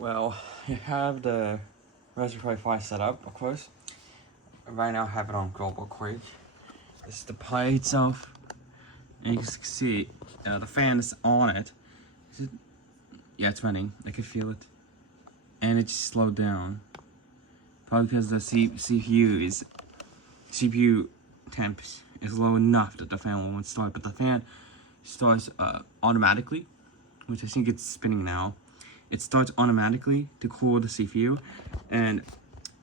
Well, you have the Raspberry Pi set up, of course. Right now I have it on Global Quake. This is the Pi itself. And you can see the fan is on it. Yeah, it's running. I can feel it. And it just slowed down. Probably because the CPU temps is low enough that the fan won't start. But the fan starts automatically, which I think it's spinning now. It starts automatically to cool the CPU, and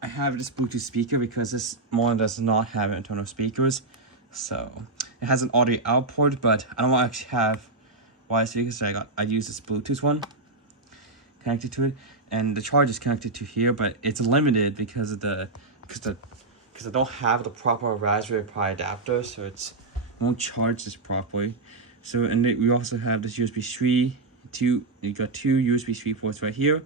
I have this Bluetooth speaker because this monitor does not have internal speakers, so it has an audio output, but I don't want to actually have wire speakers, so I use this Bluetooth one connected to it, and the charge is connected to here, but it's limited because I don't have the proper Raspberry Pi adapter, so it won't charge this properly. So and we also have this USB 3. You got two USB 3 ports right here,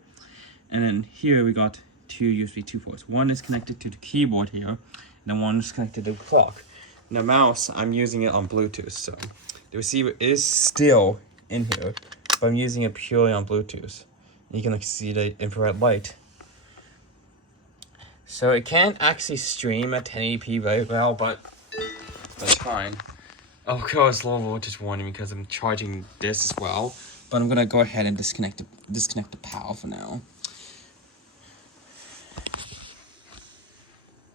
and then here we got two USB 2 ports. One is connected to the keyboard here, and then one is connected to the clock. And the mouse, I'm using it on Bluetooth, so the receiver is still in here, but I'm using it purely on Bluetooth. You can see the infrared light. So it can't actually stream at 1080p very well, but that's fine. Of course, low voltage warning because I'm charging this as well. But I'm gonna go ahead and disconnect the power for now.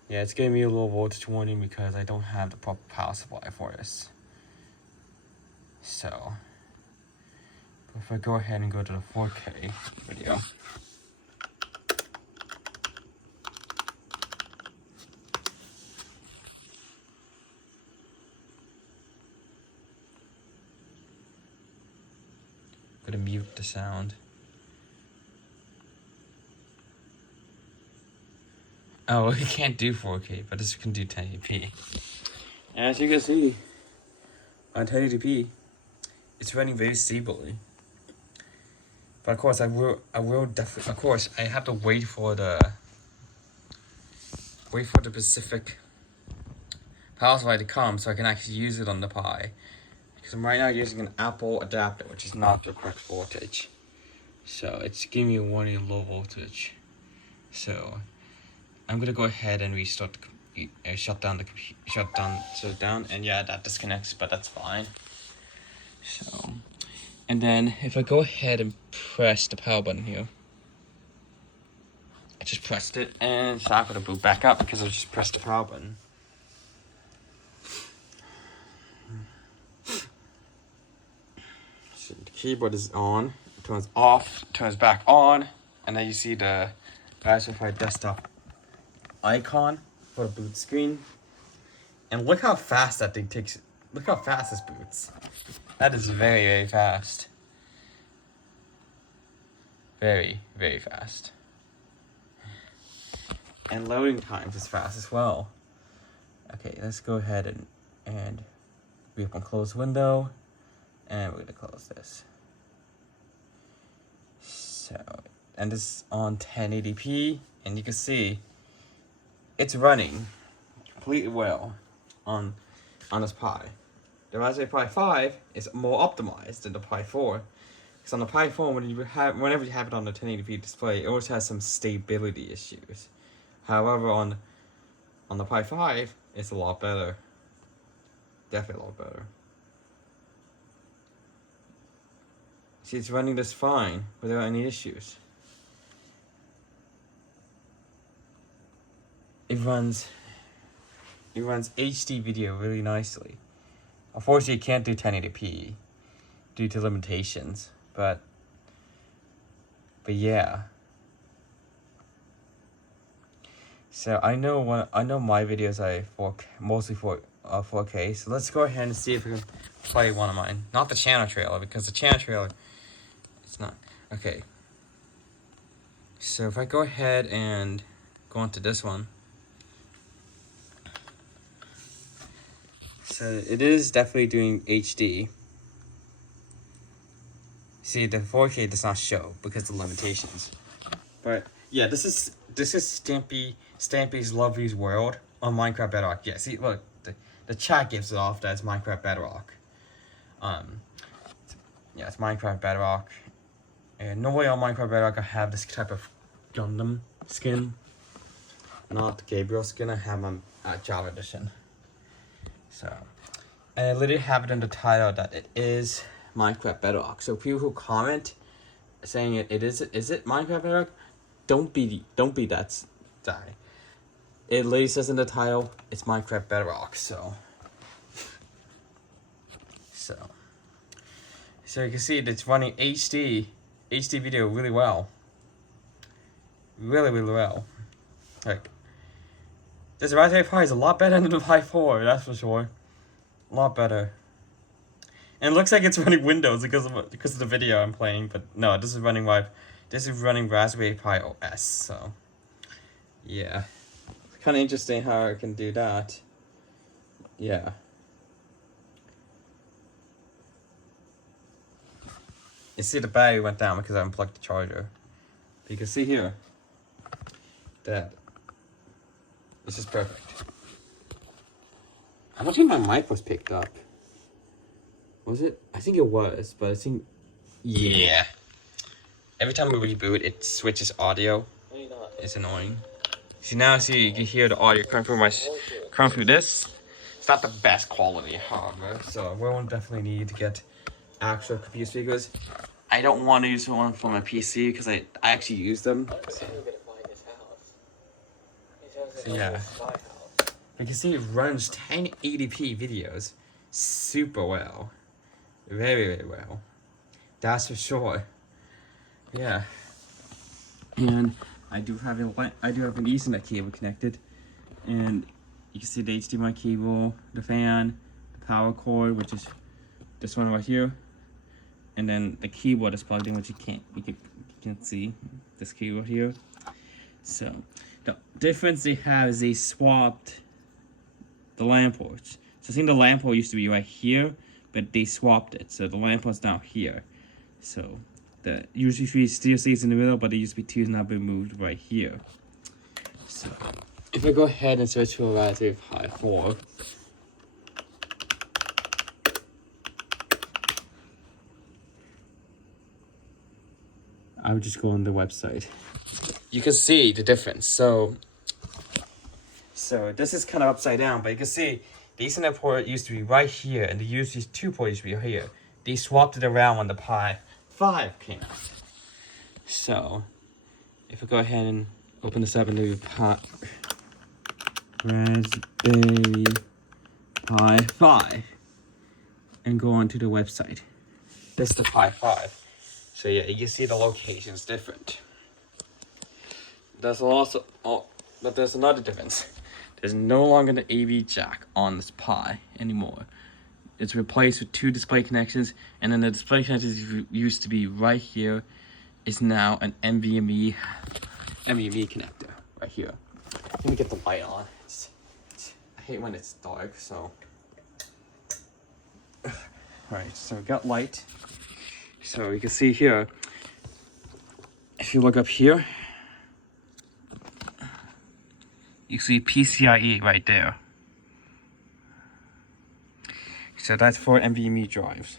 Yeah, it's giving me a low voltage warning because I don't have the proper power supply for this. So, if I go ahead and go to the 4K video. I'm gonna mute the sound. Oh, it can't do 4K, but this can do 1080p. As you can see, on 1080p, it's running very stably. But of course, I will definitely. Of course, I have to wait for the specific power supply to come so I can actually use it on the Pi. Because I'm right now using an Apple adapter, which is not the correct voltage. So it's giving me a warning low voltage. So I'm gonna go ahead and restart shut down, and yeah, that disconnects, but that's fine. So, and then if I go ahead and press the power button here, I just pressed it, and it's not gonna boot back up because I just pressed the power button. So the keyboard is on, it turns off, turns back on, and then you see the Raspberry Pi desktop icon for the boot screen. And look how fast that thing takes. Look how fast this boots. That is very, very fast. Very, very fast. And loading times is fast as well. Okay, let's go ahead and we open close window, and we're gonna close this. So, and this is on 1080p, and you can see it's running completely well on this Pi. The Raspberry Pi 5 is more optimized than the Pi 4. Because on the Pi 4, whenever you have it on the 1080p display, it always has some stability issues. However, on the Pi 5, it's a lot better. Definitely a lot better. See, it's running this fine without any issues. It runs HD video really nicely. Unfortunately, it can't do 1080p due to limitations, but yeah. So I know my videos are mostly for 4K. So let's go ahead and see if we can play one of mine. Not the channel trailer, because the channel trailer, it's not okay. So if I go ahead and go into this one. So it is definitely doing HD. See, the 4K does not show because of the limitations. But yeah, this is Stampy's Lovely's World on Minecraft Bedrock. Yeah, see, look, the chat gives it off that it's Minecraft Bedrock. Yeah, it's Minecraft Bedrock. And normally on Minecraft Bedrock I have this type of Gundam skin. Not Gabriel skin, I have my Java edition. So, and I literally have it in the title that it is Minecraft Bedrock. So people who comment saying is it Minecraft Bedrock, don't be that guy. It literally says in the title, it's Minecraft Bedrock. So you can see it's running HD video really well. Really well. Like, this Raspberry Pi is a lot better than the Pi 4, that's for sure. A lot better. And it looks like it's running Windows because of the video I'm playing, but no, this is running Raspberry Pi OS, so yeah. It's kinda interesting how I can do that. Yeah. You see the battery went down because I unplugged the charger. You can see here that this is perfect. I don't think my mic was picked up. Was it? I think it was, but I think... Yeah. Every time we reboot, it switches audio. It's annoying. So now you can hear the audio coming through this. It's not the best quality, however, so we'll definitely need to get actual computer speakers. I don't want to use one for my PC because I actually use them. So yeah. You can see it runs 1080p videos super well. Very well. That's for sure. Yeah. And I do have an Ethernet cable connected, and you can see the HDMI cable, the fan, the power cord, which is this one right here, and then the keyboard is plugged in, which you can't see this keyboard here. So the difference they have is they swapped the LAN ports. So I think the LAN port used to be right here, but they swapped it, so the LAN port's now here. So the USB 3 still stays in the middle, but the USB 2 has now been moved right here. So if I go ahead and search for Raspberry Pi 4, I would just go on the website. You can see the difference. So this is kind of upside down, but you can see the Ethernet port used to be right here, and the USB 2 port used to be here. They swapped it around when the Pi 5 came out. So if I go ahead and open this up and do Raspberry Pi 5 and go onto the website. This is the Pi 5. So yeah, you can see the location's different. There's also, but there's another difference. There's no longer the AV jack on this Pi anymore. It's replaced with 2 display connections, and then the display connections used to be right here is now an NVMe connector right here. Let me get the light on. I hate when it's dark, so. Alright, so we got light. So you can see here, if you look up here, you see PCIe right there. So that's for NVMe drives.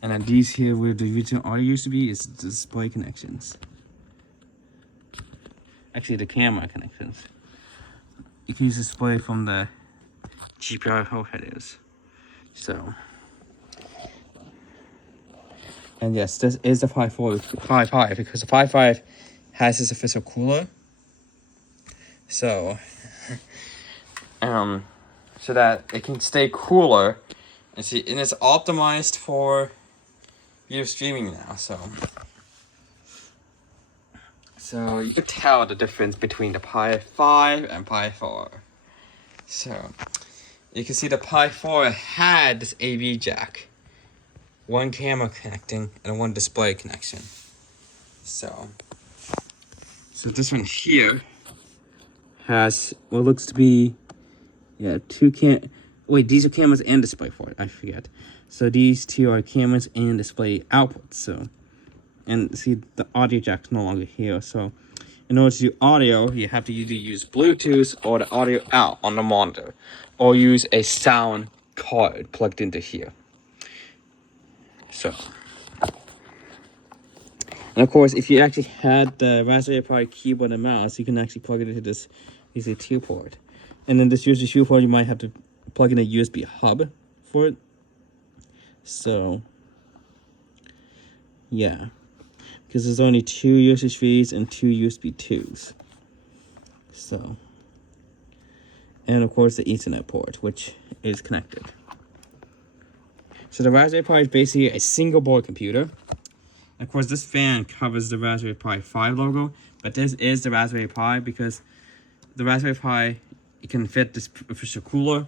And then these here where the original audio used to be is the display connections. Actually the camera connections. You can use display from the GPIO headers. So. And yes, this is the Pi 5 because the Pi 5 has this official cooler. So, so that it can stay cooler, and it's optimized for video streaming now. So you could tell the difference between the Pi 5 and Pi 4. So you can see the Pi 4 had this AV jack, 1 camera connecting and 1 display connection. So this one here has what looks to be, yeah, 2 wait, these are cameras and display for it, I forget. So these 2 are cameras and display outputs. So, and see the audio jack's no longer here. So in order to do audio, you have to either use Bluetooth or the audio out on the monitor, or use a sound card plugged into here. So And of course, if you actually had the Raspberry Pi keyboard and mouse, you can actually plug it into this USB 2 port. And then this USB 2 port, you might have to plug in a USB hub for it. So, yeah. Because there's only 2 USB 3s and 2 USB 2s. So, and of course the Ethernet port, which is connected. So the Raspberry Pi is basically a single board computer. Of course, this fan covers the Raspberry Pi 5 logo, but this is the Raspberry Pi because the Raspberry Pi, it can fit this official cooler,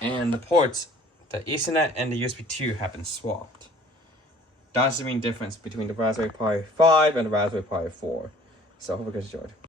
and the ports, the Ethernet and the USB 2 have been swapped. That's the main difference between the Raspberry Pi 5 and the Raspberry Pi 4. So I hope you guys enjoyed.